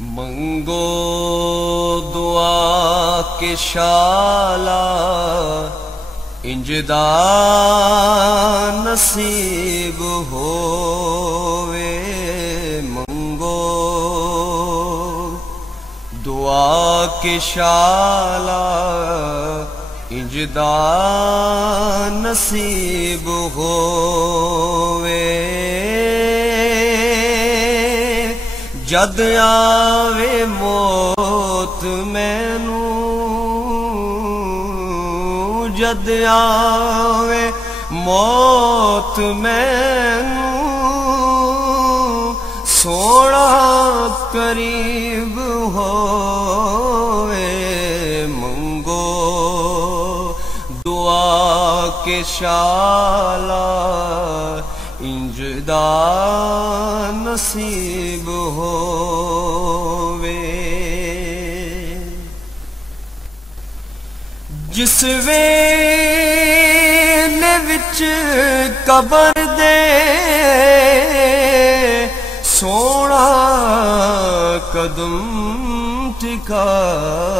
मंगो दुआ के शाला इंजदा नसीब होवे। मंगो दुआ के शाला इंजदा नसीब होवे। जद आवे मौत मैनू, जद आवे मौत मैनू, सोना करीब होवे। मंगो दुआ के शाला इंजदा नसीब होवे। जिस वेले विच कबर दे सोना कदम टिकावे।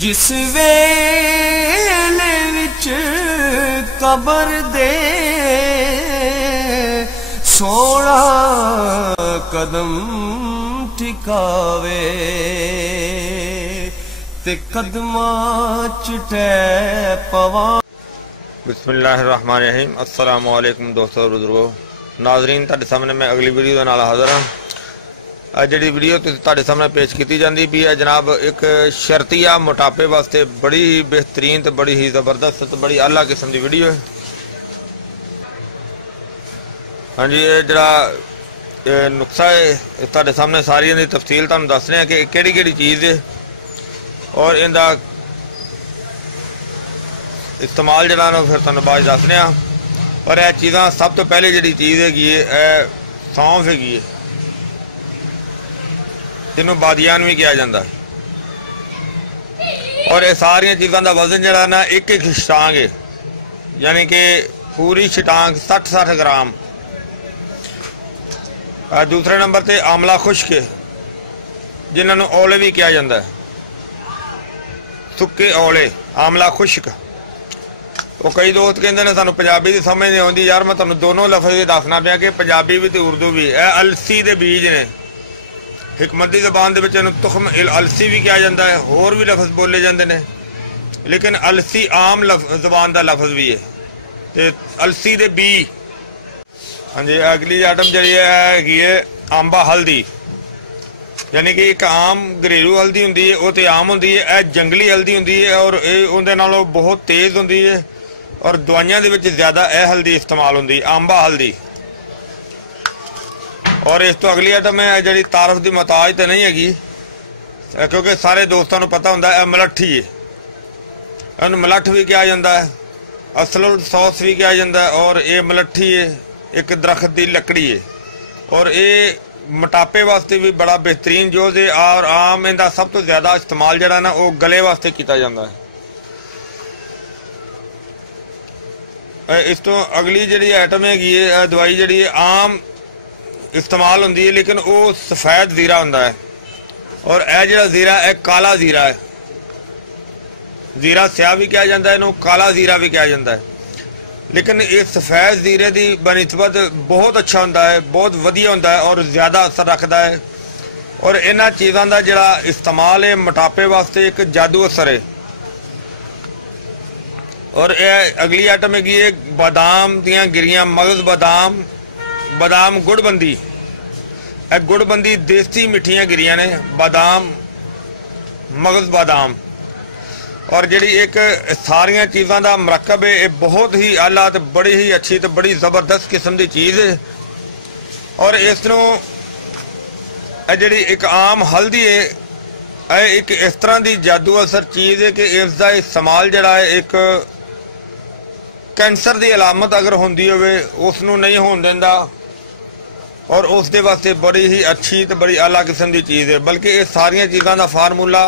जिस वेले विच कबर दे सोना कदम टिकावे। ते कदमां च टै पवा। बिस्मिल्लाहिर्रहमानिर्रहीम। अस्सलामु अलैकुम दोस्तों बुजुर्गो नाजरीन, तुहाडे सामने मैं अगली वीडियो दे नाल हाज़र हाँ। अज जिहड़ी वीडियो तुहाडे सामने पेश की जाती भी है जनाब, एक शर्तिया मोटापे वास्ते बड़ी ही बेहतरीन तो बड़ी ही जबरदस्त तो बड़ी आला किस्म की वीडियो है। हाँ जी, ये जरा नुस्खा है तुहाडे सामने सारी दी तफसील तुहानूं दस रहे कि किहड़ी किहड़ी चीज़ है और इनका इस्तेमाल जरा फिर तुहानूं बाद दस रहे हैं। और यह चीज़ां सब तो पहले जिहड़ी चीज़ हैगी है सौंफ हैगी है, जिन्हों बादियान भी कहा जाता है। और ये सारिया चीज़ों का वजन जरा ना एक एक छटांग है, यानी कि पूरी छटांग 60-60 ग्राम। दूसरे नंबर पर आमला खुश्क है, जिन्होंने औले भी कहा जाता है, सुक्के औले आमला खुश्क। वो कई दोस्त कहते हैं सानू पंजाबी की समझ नहीं आती। यार मैं तुहानूं दोनों लफज दसना पाया कि पंजाबी भी तो उर्दू भी। यह अलसी के बीज ने, हिकमती ज़बान दे विच इहनूं तुखम अलसी भी कहा जाता है, होर भी लफज बोले जाते हैं, लेकिन अलसी आम ज़बान का लफज भी है। तो अलसी के बी। हाँ जी, अगली आइटम जी हैगी है अंबा हल्दी, यानी कि एक आम घरेलू हल्दी होंदी है, वो तो आम होंदी है। यह जंगली हल्दी होंदी है और ये उहदे नालों बहुत तेज़ होंदी है और दवाइयां दे विच ज़्यादा यह हल्दी इस्तेमाल होंदी, अंबा हल्दी। और इस तो अगली आइटम है जी तारफ की मोहताज तो नहीं हैगी, क्योंकि सारे दोस्तों को पता होंदा है मलट्ठी है। इन्हूं मलट्ठ भी कहा जाता है, असल सॉस भी कहा जाता है। और ये मलट्ठी है, एक दरख्त की लकड़ी है और ये मोटापे वास्ते भी बड़ा बेहतरीन जोज है। और आम इनका सब तो ज़्यादा इस्तेमाल जरा ना वो गले वास्ते किया जाता है। इस तो अगली जी आइटम हैगी है दवाई जी आम इस्तेमाल होंदी है, लेकिन वो सफ़ेद जीरा होंदा है। और यह जो जीरा है काला जीरा है, जीरा स्याह भी कहा जाता है, इन्हूं काला जीरा भी कहा जाता है। लेकिन ये सफ़ेद जीरे की बनिस्बत बहुत अच्छा होंदा है, बहुत वधिया होंदा है और ज़्यादा असर रखता है। और इन्हां चीज़ों का जिहड़ा इस्तेमाल है मोटापे वास्ते एक जादू असर है। और यह अगली आइटम हैगी है बादाम दियां गिरियां, मगज़ बादाम, बादाम गुड़बंदी। यह गुड़बंदी देसी मिठियां गिरियां ने, बादाम मगज़ बादाम। और जी एक सारिया चीज़ों का मरकब है, ये बहुत ही आला तो बड़ी ही अच्छी तो बड़ी ज़बरदस्त किस्म की चीज़ है। और इसनों जी एक आम हल्दी है, यह एक इस तरह की जादू असर चीज़ है कि इसका इस्तेमाल जरा है एक कैंसर की अलामत अगर होंदी होवे उसनों नहीं होने देंदा। और उस दे वास्ते बड़ी ही अच्छी तो बड़ी आला किस्म की चीज़ है। बल्कि ये सारिया चीज़ों का फार्मूला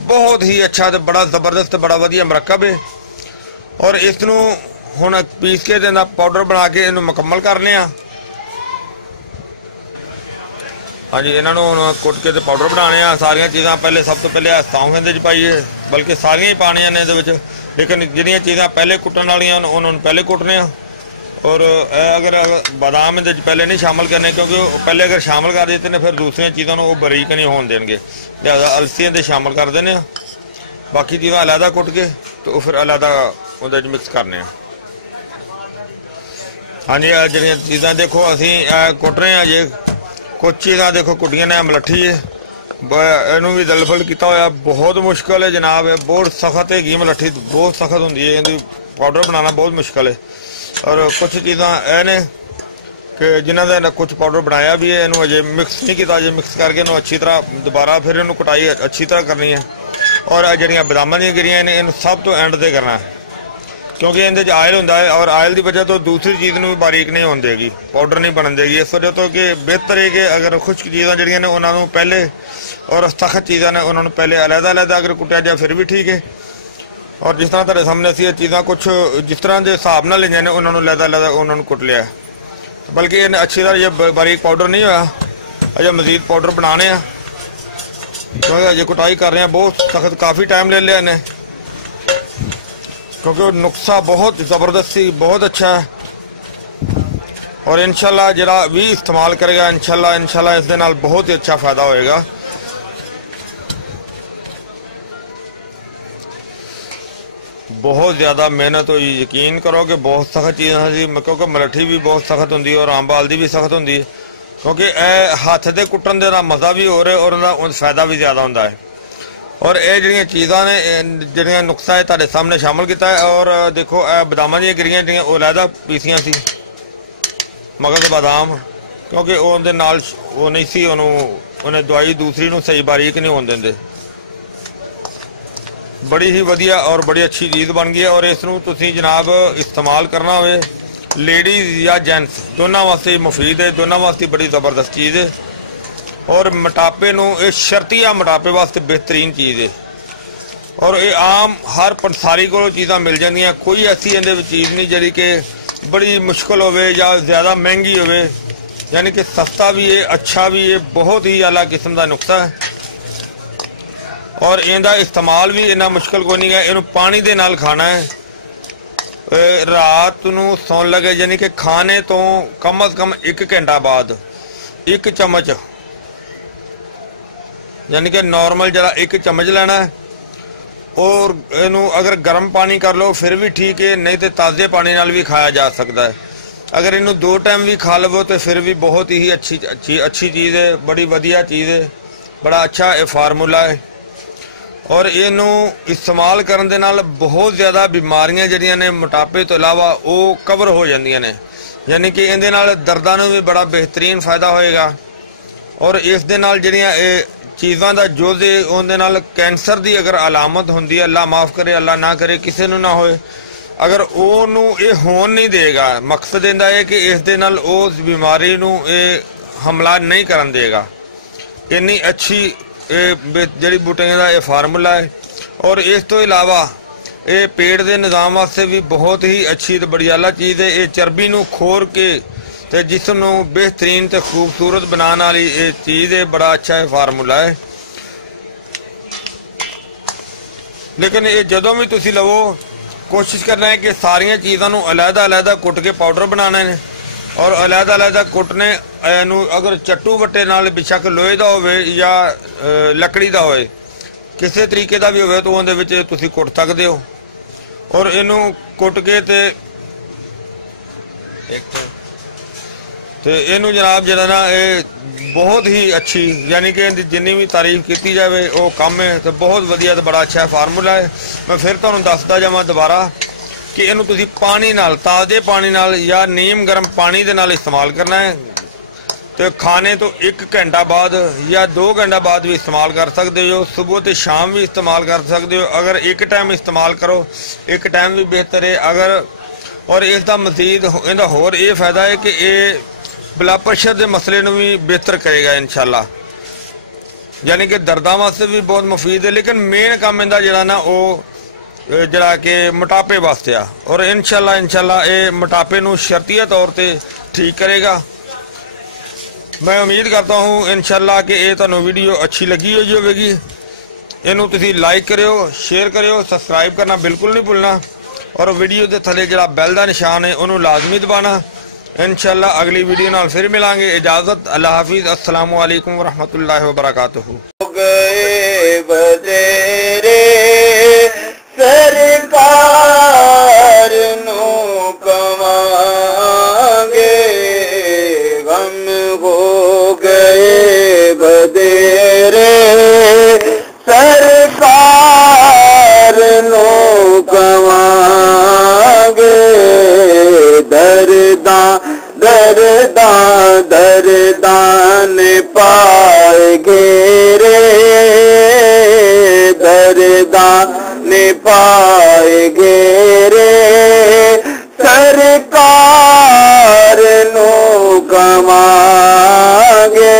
बहुत ही अच्छा तो बड़ा जबरदस्त बड़ा वधिया मरकब है। और इसनों हुण पीस के पाउडर बना के इन्हूं मुकम्मल करने। हाँ जी, इन्होंने हुण कुट के ते पाउडर बनाने आ। सारियां चीज़ां पहले सब तो पहले सौंफ इहदे च पाईए, बल्कि सारियां ही पाणियां ने इहदे विच, लेकिन जिहड़ियां चीज़ां पहले कुट्टण वालियां उन्होंने पहले कुटने आ। और अगर बादाम इहदे च पहले नहीं शामिल करने, क्योंकि पहले अगर शामिल कर देते ने फिर दूसरियां चीज़ों वो बरीक नहीं होण देणगे, लिहाजा अलसी इहदे शामिल कर देने आ। बाकी चीज़ां अलहदा कुट के तो फिर अलहदा उहदे च मिक्स करने आ। हाँ जी, जिहड़ियां चीज़ां देखो असीं कुट रहे हैं जे, कुछ चीज़ां देखो कुटियां ने। मलट्ठी है, इनू भी दलफल किया होया, बहुत मुश्किल है जनाब, है बहुत सख्त है। मलट्ठी बहुत सख्त होंगी है, इहदी पाउडर बनाना बहुत मुश्किल है। और कुछ चीज़ां यह ने कि जिन्हों ने कुछ पाउडर बनाया भी है, इनू अजे मिक्स नहीं किया, अजे मिक्स करके इनू अच्छी तरह दोबारा फिर इनू कुटाई अच्छी तरह करनी है। और जिहड़ियां बादामां दी गिरियां ने इन सब तो एंड ते करना है, क्योंकि इहदे च आयल होंदा है और आयल की वजह तो दूसरी चीज़ भी बारीक नहीं होने देगी, पाउडर नहीं बनन देगी। इस वजह तो कि बेहतर है कि अगर खुश्क चीज़ां जिहड़ियां ने उन्होंने पहले, और सख्त चीज़ां ने उन्होंने पहले अलहदा अलहदा अगर कुटिया जाए फिर भी ठीक है। और जिस तरह तुहाडे सामने असीं चीज़ां कुछ जिस तरह के हिसाब नाल लईआं ने उन्होंने अलहदा अलहदा उन्होंने कुट लिया, बल्कि इन्हें अच्छी तरह जो बारीक पाउडर नहीं होया, अजे मजीद पाउडर बनाने आ, क्योंकि अजे कुटाई कर रहे हैं बहुत सख्त, काफ़ी टाइम ले लिया इन्हें, क्योंकि नुस्खा बहुत ज़बरदस्ती बहुत अच्छा है। और इंशाल्लाह जिहड़ा भी इस्तेमाल करेगा इंशाल्लाह इस दे नाल बहुत ही अच्छा फायदा होएगा। बहुत ज़्यादा मेहनत हुई, यकीन करो कि बहुत सख्त चीज़ां सी, क्योंकि मलट्ठी भी बहुत सख्त होंदी है और अंबाल दी भी सख्त होंदी है, क्योंकि हत्थ दे कुट्टण दे मज़ा भी हो रहा है और उनका फायदा भी ज़्यादा होंदा है। और ये जिहड़ियां चीज़ां ने जिहड़ियां नुस्खा है तुहाडे सामने शामिल किया है। और देखो बादामां दी गिरियां जिहड़ियां ओह अलहदा पीसियां सी, मगज़ बादाम, क्योंकि उहदे नाल वो नहीं सी, उन्हें दवाई दूसरी नूं सही बारीक नहीं होण दिंदे। बड़ी ही वधिया और बड़ी अच्छी चीज़ बन गई है। और इसनूं तुसीं जनाब इस्तेमाल करना होवे लेडीज़ या जेंट्स दोनों वास्ते मुफीद है, दोनों वास्ते बड़ी ज़बरदस्त चीज़ है। और मोटापे नूं ये शर्तिया मोटापे वास्ते बेहतरीन चीज़ है। और ये आम हर पंसारी को चीज़ां मिल जांदियां, कोई ऐसी इहदे विच चीज़ नहीं जिहड़ी कि बड़ी मुश्किल होवे या ज़्यादा महंगी होवे, यानी कि सस्ता भी है, अच्छा भी है, बहुत ही आला किस्म का नुस्खा है। और इहदा इस्तेमाल भी इन्ना मुश्किल कोई नहीं है। इहनूं पानी दे नाल खाना है, रात नूं सौण लगे यानी कि खाने तो कम अज़ कम 1 घंटा बाद 1 चम्मच, यानी कि नॉर्मल जरा 1 चम्मच लेना है। और इनू अगर गर्म पानी कर लो फिर भी ठीक है, नहीं तो ताज़े पानी नाल भी खाया जा सकता है। अगर इनू 2 टाइम भी खा लो तो फिर भी बहुत ही अच्छी चीज़ है, बड़ी वधिया चीज़ है, बड़ा अच्छा ये फार्मूला है। और इनू इस्तेमाल करन दे नाल बहुत ज़्यादा बीमारियां जिहड़ियां ने मोटापे तो इलावा वो कवर हो जांदियां ने, यानी कि इहदे नाल दर्दां नूं भी बड़ा बेहतरीन फ़ायदा होएगा। और इस दे नाल जिहड़ियां चीज़ां दा जुज़ है उहदे नाल कैंसर दी अगर अलामत हुंदी है, अल्लाह माफ़ करे अल्लाह ना करे किसी नूं ना होए, अगर ओनू ये होण नहीं देगा, मकसद इहदा है कि इस दे नाल उस बीमारी नूं हमला नहीं करन देगा। इन्नी अच्छी जड़ी बूटियां का यह फार्मूला है। और इस तो इलावा ये पेट के निज़ाम वास्ते भी बहुत ही अच्छी तो बड़ी आला चीज़ है। ये चर्बी नूं खोर के ते जिस्म नूं बेहतरीन ते खूबसूरत बनाने वाली ये चीज़ है, बड़ा अच्छा है फार्मूला है। लेकिन ये जदों भी तुसीं लवो कोशिश करना है कि सारिया चीज़ों नूं अलहदा अलहदा कुट के पाउडर बनाने ने, और अलहदा अलहदा कुटने अगर चट्टू वट्टे नाल बेशक लोहे का होवे या लकड़ी का होवे, किसी तरीके का भी होवे तो उहदे विच तुसीं कुट सकदे हो। और इनू कुट के ते इनू जनाब जिहड़ा ना बहुत ही अच्छी, यानी कि जिन्नी भी तारीफ की जाए वो कम है, तो बहुत वधिया तो बड़ा अच्छा फार्मूला है। मैं फिर तुहानूं दसदा जावां दोबारा कि इनू तुसीं पानी नाल, ताज़े पानी नाल या नीम गर्म पानी दे नाल इस्तेमाल करना है। तो खाने तो 1 घंटा बाद या 2 घंटा बाद भी इस्तेमाल कर सकते हो, सुबह तो शाम भी इस्तेमाल कर सकते हो। अगर एक टाइम इस्तेमाल करो, एक टाइम भी बेहतर है। अगर और इसका मजीद इहदा होर ये फायदा है कि ये ब्लड प्रेशर के मसले में भी बेहतर करेगा इंशाल्लाह, यानी कि दर्दां वास्ते भी बहुत मुफीद है। लेकिन मेन काम इहदा जिहड़ा ना वो जिहड़ा कि मोटापे वास्ते आ, और इंशाल्लाह ये मोटापे नूं शर्तिया तौर पर ठीक करेगा। मैं उम्मीद करता हूँ इंशाल्लाह कि ये तुहानू वीडियो अच्छी लगी होगी। इनू तुसी लाइक करियो, शेयर करियो, सबसक्राइब करना बिल्कुल नहीं भूलना और वीडियो के थले जरा बैल का निशान है उन्होंने लाजमी दबाना। इंशाल्लाह अगली वीडियो नाल फिर मिलांगे। इजाजत, अल्लाह हाफिज, अस्सलामु अलैकुम वरहमतुल्लाहि वबरकातुहू। गए बतेरे सरकार नु कमांगे, गम हो गए बतेरे सरकार नु कमांगे। दर्दा दर्दा दर्दान पाए घेरे, दर्दान पाए घेरे सरकार नु कमांगे,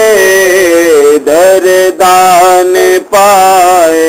दर्दान पाए